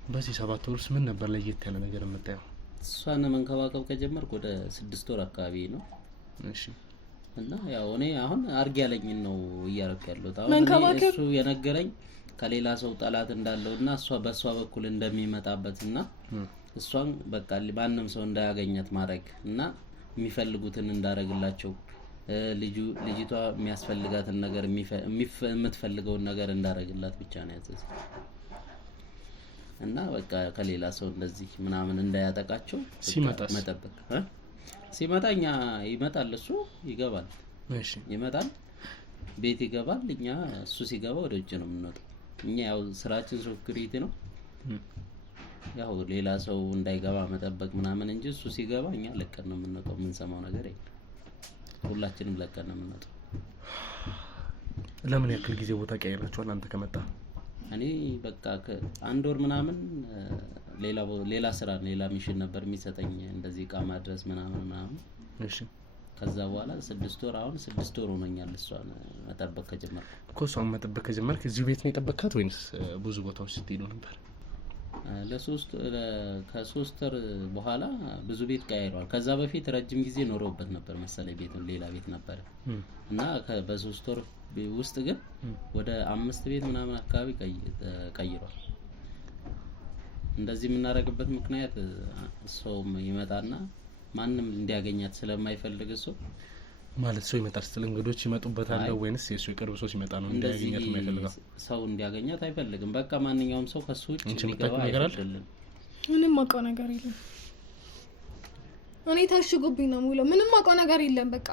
በዚህ 7 ወር ውስጥ ምን ነበር ለየት ያለ ነገር የምታየው? እሷን መንከባከብ ከጀመርኩ ወደ 6 ወር አካባቢ ነው። እሺ። እና ያው እኔ አሁን አርግ ያለኝን ነው እያረኩ ያለሁት። አሁን እሱ የነገረኝ ከሌላ ሰው ጠላት እንዳለውና እሷ በሷ በኩል እንደሚመጣበትና እሷን በቃ ማንም ሰው እንዳያገኛት ማድረግ እና የሚፈልጉትን እንዳረግላቸው ልጅቷ የሚያስፈልጋትን ነገር የምትፈልገውን ነገር እንዳረግላት ብቻ ነው ያዘዘው። እና በቃ ከሌላ ሰው እንደዚህ ምናምን እንዳያጠቃቸው መጠበቅ። ሲመጣኛ ይመጣል፣ እሱ ይገባል። እሺ ይመጣል፣ ቤት ይገባል። እኛ እሱ ሲገባ ወደ ውጭ ነው የምንወጣው። እኛ ያው ስራችን ሴኩሪቲ ነው፣ ያው ሌላ ሰው እንዳይገባ መጠበቅ ምናምን እንጂ እሱ ሲገባ እኛ ለቀን ነው የምንወጣው። የምንሰማው ነገር የለም። ሁላችንም ለቀን ነው የምንወጣው። ለምን ያክል ጊዜ ቦታ ቀይራችኋል አንተ ከመጣ? እኔ በቃ ከአንድ ወር ምናምን ሌላ ስራ ሌላ ሚሽን ነበር የሚሰጠኝ፣ እንደዚህ እቃ ማድረስ ምናምን። እሺ። ከዛ በኋላ 6 ወር አሁን 6 ወር ሆኖኛል እሷን መጠበቅ ከጀመርኩ። እኮ እሷን መጠበቅ ከጀመርክ እዚሁ ቤት ነው የጠበቅካት ወይስ ብዙ ቦታዎች ስትሄዱ ነበር? ከ3 ወር በኋላ ብዙ ቤት ቀያይሯል። ከዛ በፊት ረጅም ጊዜ ኖረውበት ነበር መሰለኝ፣ ቤቱን ሌላ ቤት ነበር እና በ3 ወር ውስጥ ግን ወደ 5 ቤት ምናምን አካባቢ ቀይሯል። እንደዚህ የምናደርግበት ምክንያት ሰውም ይመጣና ማንም እንዲያገኛት ስለማይፈልግ ሰው ማለት ሰው ይመጣል ስትል እንግዶች ይመጡበታል ወይንስ የሱ የቅርብ ሰው ሲመጣ ነው እንዲያገኛት የማይፈልገው? ሰው እንዲያገኛት አይፈልግም። በቃ ማንኛውም ሰው ከሱ ውጭ ሊገባ አይፈልግም። ምንም አውቀው ነገር የለም። እኔ ታሽጎብኝ ነው የምውለው። ምንም አውቀው ነገር የለም። በቃ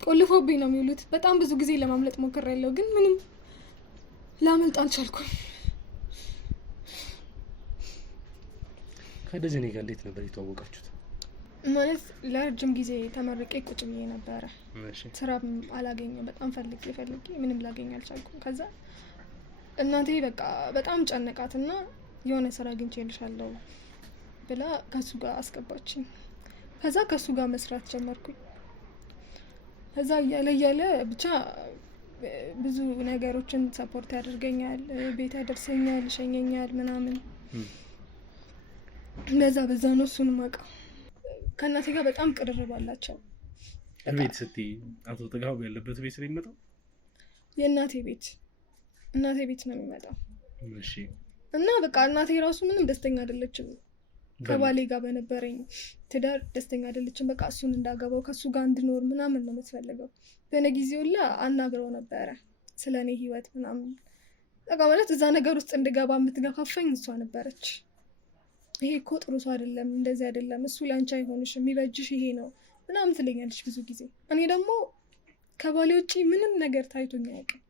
ቆልፎብኝ ነው የሚውሉት። በጣም ብዙ ጊዜ ለማምለጥ ሞክሬያለሁ፣ ግን ምንም ላመልጥ አልቻልኩም። ከደጀኔ ጋር እንዴት ነበር የተዋወቃችሁት? ማለት ለረጅም ጊዜ ተመርቄ ቁጭ ብዬ ነበረ። እሺ። ስራ አላገኘው፣ በጣም ፈልጌ ምንም ላገኝ አልቻልኩም። ከዛ እናቴ በቃ በጣም ጨነቃትና የሆነ ስራ አግኝቼልሻለሁ ብላ ከሱ ጋር አስገባችኝ። ከዛ ከሱ ጋር መስራት ጀመርኩኝ። ከዛ እያለ ብቻ ብዙ ነገሮችን ሰፖርት ያደርገኛል፣ ቤት ያደርሰኛል፣ ይሸኘኛል ምናምን። በዛ ነው እሱን ማውቀው። ከእናቴ ጋር በጣም ቅርርብ አላቸው። ቤት ስትይ አቶ ጥጋቡ ያለበት ቤት ነው የሚመጣው? የእናቴ ቤት ነው የሚመጣው። እሺ። እና በቃ እናቴ ራሱ ምንም ደስተኛ አይደለችም ከባሌ ጋር በነበረኝ ትዳር ደስተኛ አይደለችም። በቃ እሱን እንዳገባው ከሱ ጋር እንድኖር ምናምን ነው የምትፈልገው። በነጊዜው ላ አናግረው ነበረ ስለኔ ህይወት ምናምን። በቃ ማለት እዛ ነገር ውስጥ እንድገባ የምትገፋፈኝ እሷ ነበረች። ይሄ እኮ ጥሩ ሰው አይደለም፣ እንደዚህ አይደለም፣ እሱ ላንቺ አይሆንሽ፣ የሚበጅሽ ይሄ ነው ምናምን ትለኛለች ብዙ ጊዜ። እኔ ደግሞ ከባሌ ውጪ ምንም ነገር ታይቶኝ አያውቅም።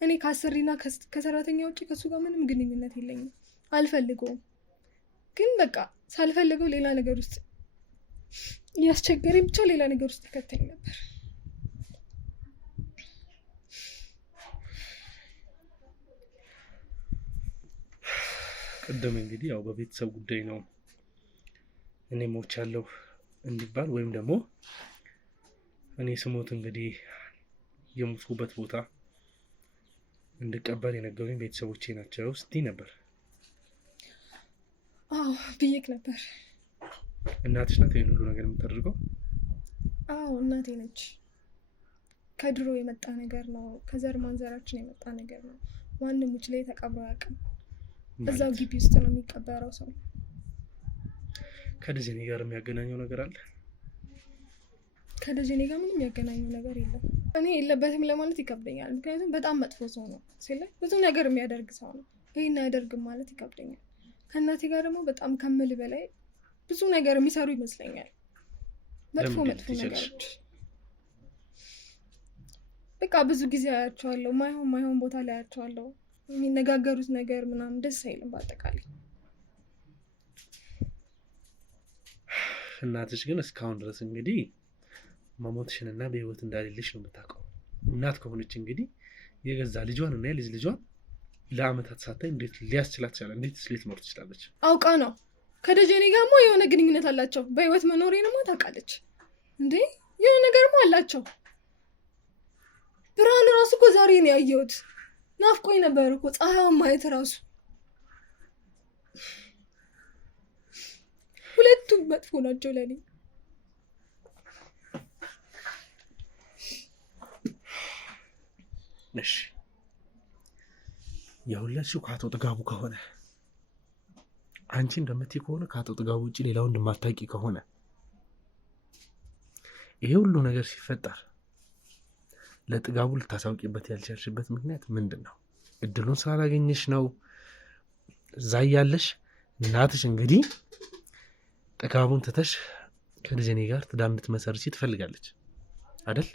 እኔ ከአሰሪና ከሰራተኛ ውጪ ከሱ ጋር ምንም ግንኙነት የለኝም፣ አልፈልገውም። ግን በቃ ሳልፈልገው ሌላ ነገር ውስጥ እያስቸገረኝ ብቻ ሌላ ነገር ውስጥ ተከተኝ ነበር። ቀደም እንግዲህ ያው በቤተሰብ ጉዳይ ነው እኔ ሞቻለሁ እንዲባል ወይም ደግሞ እኔ ስሞት እንግዲህ የሞትኩበት ቦታ እንድቀበል የነገሩኝ ቤተሰቦቼ ናቸው ስትይ ነበር። አዎ ብዬሽ ነበር። እናትሽ ናት ይሄን ሁሉ ነገር የምታደርገው? አዎ እናቴ ነች። ከድሮ የመጣ ነገር ነው፣ ከዘር ማንዘራችን የመጣ ነገር ነው። ማንም ውጭ ላይ ተቀብሮ አያውቅም። እዛው ግቢ ውስጥ ነው የሚቀበረው ሰው። ከደጀኔ ጋር የሚያገናኘው ነገር አለ? ከደጀኔ ጋር ምንም ያገናኘው ነገር የለም። እኔ የለበትም ለማለት ይከብደኛል፣ ምክንያቱም በጣም መጥፎ ሰው ነው ሲል ብዙ ነገር የሚያደርግ ሰው ነው። ይሄን አያደርግም ማለት ይከብደኛል። ከእናቴ ጋር ደግሞ በጣም ከምል በላይ ብዙ ነገር የሚሰሩ ይመስለኛል። መጥፎ ነገሮች በቃ ብዙ ጊዜ አያቸዋለሁ። ማይሆን ቦታ ላይ አያቸዋለሁ። የሚነጋገሩት ነገር ምናምን ደስ አይልም። በአጠቃላይ እናትሽ ግን እስካሁን ድረስ እንግዲህ መሞትሽንና በህይወት እንዳሌለሽ ነው የምታውቀው። እናት ከሆነች እንግዲህ የገዛ ልጇን እና የልጅ ልጇን ለአመታት ሳታይ እንዴት ሊያስችላት ይችላል? እንዴት ልትኖር ትችላለች? አውቃ ነው። ከደጀኔ ጋርማ የሆነ ግንኙነት አላቸው። በህይወት መኖሬንማ ታውቃለች እንዴ? የሆነ ነገርማ አላቸው። ብርሃን ራሱ እኮ ዛሬ ነው ያየሁት። ናፍቆኝ ነበር እኮ ፀሐይዋን ማየት ራሱ። ሁለቱም መጥፎ ናቸው ለኔ። እሺ የሁለትሽው ከአቶ ጥጋቡ ከሆነ አንቺ እንደምትይ ከሆነ ከአቶ ጥጋቡ ውጭ ሌላው እንደማታውቂ ከሆነ ይሄ ሁሉ ነገር ሲፈጠር ለጥጋቡ ልታሳውቂበት ያልቻልሽበት ምክንያት ምንድን ነው? እድሉን ስላላገኘሽ ነው? እዛ ያለሽ እናትሽ እንግዲህ ጥጋቡን ትተሽ ከደጀኔ ጋር ትዳር እንድትመሰርቺ ትፈልጋለች አይደል?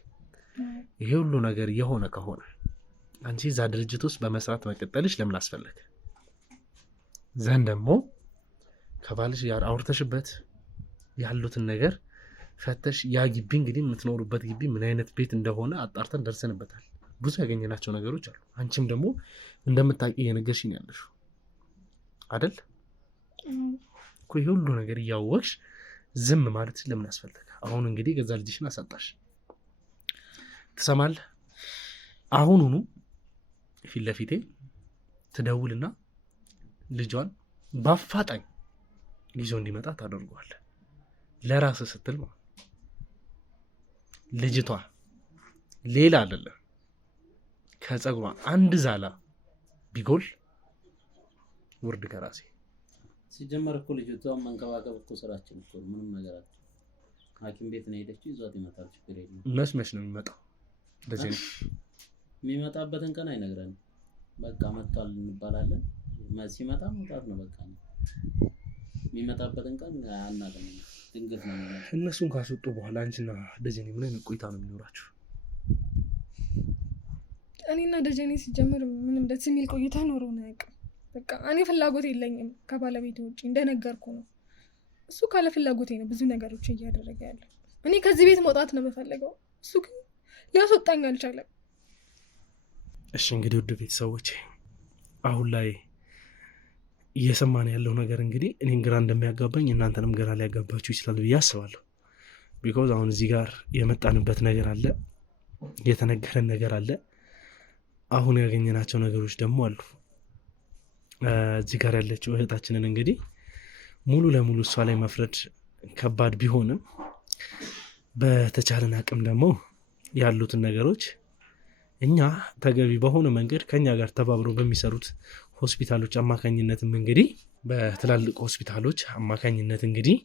ይሄ ሁሉ ነገር የሆነ ከሆነ አንቺ እዛ ድርጅት ውስጥ በመስራት መቀጠልሽ ለምን አስፈለገ? ዘንድ ደግሞ ከባልሽ ጋር አውርተሽበት ያሉትን ነገር ፈተሽ ያ ግቢ እንግዲህ የምትኖሩበት ግቢ ምን አይነት ቤት እንደሆነ አጣርተን ደርሰንበታል። ብዙ ያገኘናቸው ነገሮች አሉ። አንቺም ደግሞ እንደምታውቂ እየነገርሽኝ ያለሽው አይደል እኮ። ይሄ ሁሉ ነገር እያወቅሽ ዝም ማለትሽ ለምን አስፈለገ? አሁን እንግዲህ ገዛ ልጅሽን አሳጣሽ። ትሰማለህ? አሁኑኑ ፊት ለፊቴ ትደውልና ልጇን በአፋጣኝ ይዞ እንዲመጣ ታደርገዋለህ። ለራስህ ስትል ነው። ልጅቷ ሌላ አይደለም፣ ከጸጉሯ አንድ ዛላ ቢጎል ውርድ ከራሴ። ሲጀመር እኮ ልጅቷን መንከባከብ እኮ ስራችን እኮ ምንም ነገር አለ። ሐኪም ቤት ነው ሄደችው፣ ይዟት ይመጣል። ችግር የለም። መች ነው የሚመጣው? ደጀኔ የሚመጣበትን ቀን አይነግረንም። በቃ መጥቷል እንባላለን። ሲመጣ መውጣት ነው በቃ። የሚመጣበትን ቀን አናውቅም። ድንገት ነው። እነሱን ካስወጡ በኋላ አንቺና ደጀኔ ምን አይነት ቆይታ ነው የሚኖራችሁ? እኔና ደጀኔ ሲጀምር ምንም ደስ የሚል ቆይታ ኖሮን አያውቅም። በቃ እኔ ፍላጎት የለኝም ከባለቤቴ ውጪ፣ እንደነገርኩ ነው። እሱ ካለ ፍላጎቴ ነው ብዙ ነገሮች እያደረገ ያለው። እኔ ከዚህ ቤት መውጣት ነው የምፈልገው፣ እሱ ግን ሊያስወጣኝ አልቻለም። እሺ እንግዲህ ውድ ቤተሰቦቼ አሁን ላይ እየሰማን ያለው ነገር እንግዲህ እኔን ግራ እንደሚያጋባኝ እናንተንም ግራ ሊያጋባችሁ ይችላል ብዬ አስባለሁ። ቢኮዝ አሁን እዚህ ጋር የመጣንበት ነገር አለ፣ የተነገረን ነገር አለ፣ አሁን ያገኘናቸው ነገሮች ደግሞ አሉ። እዚህ ጋር ያለችው እህታችንን እንግዲህ ሙሉ ለሙሉ እሷ ላይ መፍረድ ከባድ ቢሆንም በተቻለን አቅም ደግሞ ያሉትን ነገሮች እኛ ተገቢ በሆነ መንገድ ከኛ ጋር ተባብረው በሚሰሩት ሆስፒታሎች አማካኝነትም እንግዲህ በትላልቅ ሆስፒታሎች አማካኝነት እንግዲህ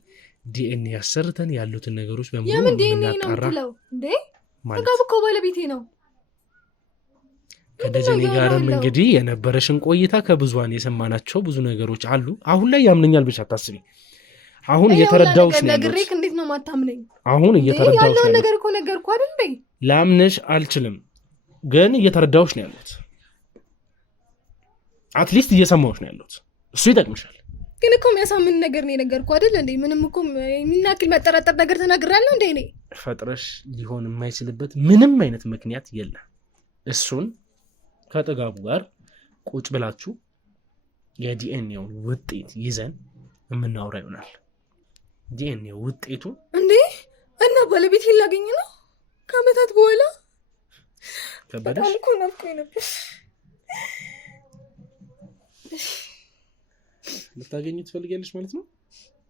ዲኤንኤ ያሰርተን ያሉትን ነገሮች በሙሉ የምን ዲኤንኤ ነው የምትለው እንዴ? ጥጋቡ እኮ ባለቤቴ ነው። ከደጀኔ ጋርም እንግዲህ የነበረሽን ቆይታ ከብዙዋን የሰማናቸው ብዙ ነገሮች አሉ። አሁን ላይ ያምነኛል ብቻ አታስቢ። አሁን እየተረዳሁሽ ነው። ነግሬክ እንዴት ነው ማታምነኝ? አሁን እየተረዳሁሽ ነው። ያለውን ነገር እኮ ነገርኩህ አይደል እንዴ? ላምነሽ አልችልም፣ ግን እየተረዳሁሽ ነው ያለሁት። አትሊስት እየሰማሁሽ ነው ያለሁት። እሱ ይጠቅምሻል። ግን እኮ የሚያሳምን ነገር ነው የነገርኩህ አይደል እንዴ? ምንም እኮ የሚናክል መጠራጠር ነገር ተናግራለሁ እንዴ? እኔ ፈጥረሽ ሊሆን የማይችልበት ምንም አይነት ምክንያት የለም። እሱን ከጥጋቡ ጋር ቁጭ ብላችሁ የዲኤንኤውን ውጤት ይዘን የምናወራ ይሆናል። ዲኤንኤ ውጤቱ እንዴ እና ባለቤቴን ላገኝ ነው ከአመታት በኋላ። ከበደሽ እኮ ናፍቆኝ ነበር። ልታገኙ ትፈልጊያለሽ ማለት ነው?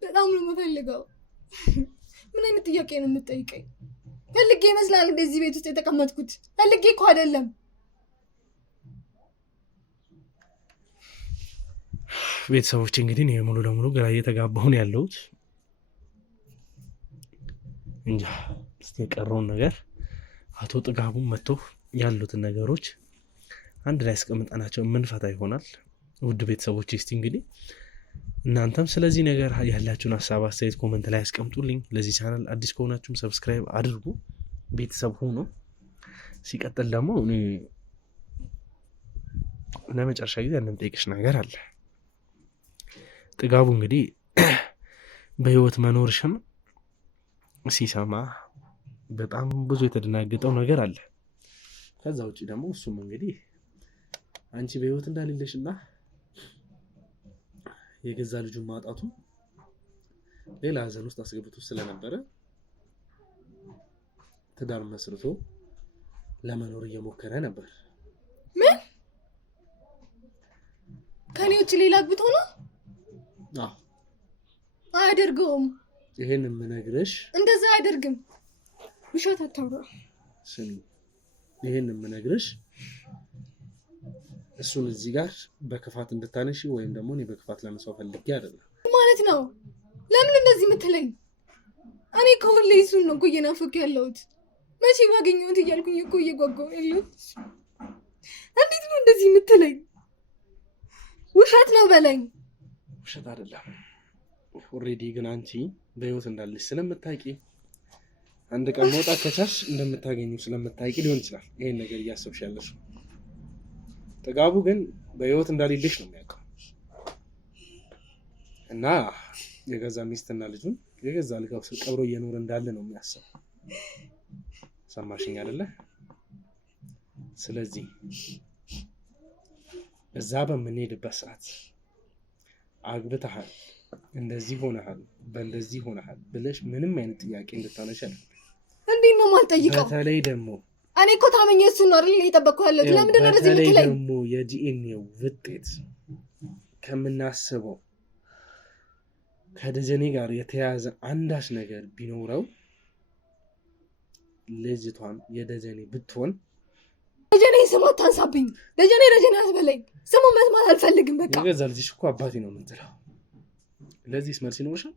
በጣም ነው የምፈልገው። ምን አይነት ጥያቄ ነው የምትጠይቀኝ? ፈልጌ ይመስላል እንደዚህ ቤት ውስጥ የተቀመጥኩት? ፈልጌ እኮ አይደለም። ቤተሰቦች እንግዲህ እኔ ሙሉ ለሙሉ ግራ እየተጋባሁ ነው ያለሁት። እንጃ እስቲ የቀረውን ነገር አቶ ጥጋቡም መጥቶ ያሉትን ነገሮች አንድ ላይ አስቀምጠናቸው የምንፈታ ይሆናል። ውድ ቤተሰቦች እስቲ እንግዲህ እናንተም ስለዚህ ነገር ያላችሁን ሀሳብ አስተያየት ኮመንት ላይ አስቀምጡልኝ። ለዚህ ቻናል አዲስ ከሆናችሁም ሰብስክራይብ አድርጉ፣ ቤተሰብ ሁኑ። ሲቀጥል ደግሞ እኔ ለመጨረሻ ጊዜ የምጠይቅሽ ነገር አለ። ጥጋቡ እንግዲህ በህይወት መኖርሽም ሲሰማ በጣም ብዙ የተደናገጠው ነገር አለ። ከዛ ውጭ ደግሞ እሱም እንግዲህ አንቺ በህይወት እንዳሌለሽና የገዛ ልጁን ማጣቱ ሌላ ሀዘን ውስጥ አስገብቶ ስለነበረ ትዳር መስርቶ ለመኖር እየሞከረ ነበር። ምን? ከኔ ውጭ ሌላ አግብቶ ነው? አዎ። አያደርገውም። ይሄን የምነግርሽ እንደዛ አያደርግም። ውሸት አታውራ። ስሚ፣ ይሄን የምነግርሽ እሱን እዚህ ጋር በክፋት እንድታነሺ ወይም ደግሞ እኔ በክፋት ለመሳው ፈልጌ አይደለም ማለት ነው። ለምን እንደዚህ የምትለኝ? እኔ ከሁሌ እሱን ነው እኮ እየናፈኩ ያለሁት። መቼ ባገኘሁት እያልኩኝ እኮ እየጓጓሁ ያለሁት። እንዴት ነው እንደዚህ የምትለኝ? ውሸት ነው በለኝ። ውሸት አይደለም። ኦልሬዲ ግን አንቺ በህይወት እንዳለሽ ስለምታውቂ አንድ ቀን መውጣት ከቻልሽ እንደምታገኙ ስለምታውቂ ሊሆን ይችላል ይሄን ነገር እያሰብሽ ያለሽ። ጥጋቡ ግን በህይወት እንዳሌለሽ ነው የሚያውቀው እና የገዛ ሚስትና ልጁን የገዛ ልጋው ስር ቀብሮ እየኖረ እንዳለ ነው የሚያስበው። ሰማሽኝ አይደለ? ስለዚህ እዛ በምንሄድበት ሰዓት አግብተሃል፣ እንደዚህ ሆነሃል፣ በእንደዚህ ሆነሃል ብለሽ ምንም አይነት ጥያቄ እንድታነሺ አይደለም። እንዴት ነው የማልጠይቀው? በተለይ ደግሞ እኔ እኮ ታመኘ እሱን ነው አይደል እየጠበቅኩ ያለሁት። ለምንድን ነው እንደዚህ የምትለኝ? በተለይ ደግሞ የዲኤንኤ ውጤት ከምናስበው ከደጀኔ ጋር የተያያዘ አንዳች ነገር ቢኖረው ልጅቷን የደጀኔ ብትሆን ደጀኔ ስም አታንሳብኝ። ደጀኔ አትበለኝ። ስሙ መስማት አልፈልግም። በቃ የገዛ ልጅሽ እኮ አባቴ ነው የምትለው። ለዚህስ መልስ ይኖርሻል?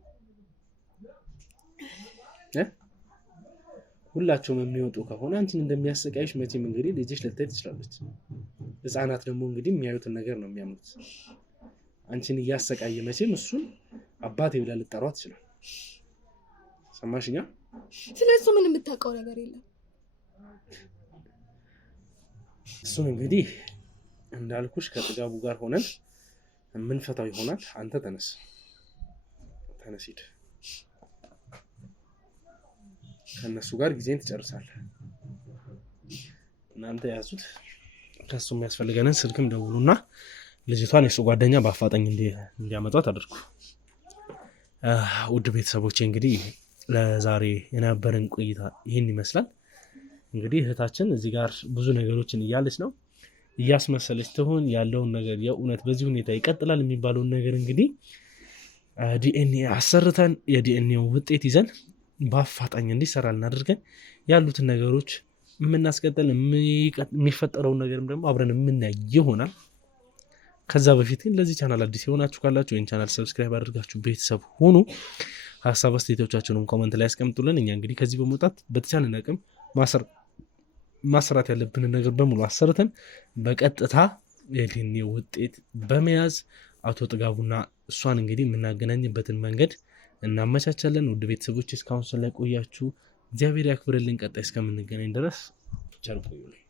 ሁላቸውም የሚወጡ ከሆነ አንቺን እንደሚያሰቃይሽ መቼም እንግዲህ ልጅሽ ልታይ ትችላለች። ህፃናት ደግሞ እንግዲህ የሚያዩትን ነገር ነው የሚያምኑት። አንቺን እያሰቃየ መቼም እሱን አባቴ ብላ ልጠሯት ትችላል። ሰማሽኛ? ስለሱ ምን የምታውቀው ነገር የለም። እሱን እንግዲህ እንዳልኩሽ ከጥጋቡ ጋር ሆነን የምንፈታው ይሆናል። አንተ ተነስ ሂድ። ከእነሱ ጋር ጊዜን ትጨርሳለህ። እናንተ ያዙት። ከሱ የሚያስፈልገንን ስልክም ደውሉና ልጅቷን የሱ ጓደኛ በአፋጣኝ እንዲያመጧት አድርጉ። ውድ ቤተሰቦቼ እንግዲህ ለዛሬ የነበረን ቆይታ ይህን ይመስላል። እንግዲህ እህታችን እዚህ ጋር ብዙ ነገሮችን እያለች ነው፣ እያስመሰለች ትሆን ያለውን ነገር የእውነት በዚህ ሁኔታ ይቀጥላል የሚባለውን ነገር እንግዲህ ዲኤንኤ አሰርተን የዲኤንኤው ውጤት ይዘን በአፋጣኝ እንዲሰራልን አድርገን ያሉትን ነገሮች የምናስቀጥል የሚፈጠረውን ነገርም ደግሞ አብረን የምናይ ይሆናል። ከዛ በፊት ግን ለዚህ ቻናል አዲስ የሆናችሁ ካላችሁ ይህን ቻናል ሰብስክራይብ አድርጋችሁ ቤተሰብ ሁኑ። ሀሳብ አስተያየቶቻችሁንም ኮመንት ላይ ያስቀምጡልን። እኛ እንግዲህ ከዚህ በመውጣት በተቻለን አቅም ማሰራት ያለብንን ነገር በሙሉ አሰርተን በቀጥታ የዲኤንኤ ውጤት በመያዝ አቶ ጥጋቡና እሷን እንግዲህ የምናገናኝበትን መንገድ እናመቻቻለን። ውድ ቤተሰቦች እስካሁን ስለቆያችሁ እግዚአብሔር ያክብርልን። ቀጣይ እስከምንገናኝ ድረስ ቸር ቆዩልኝ።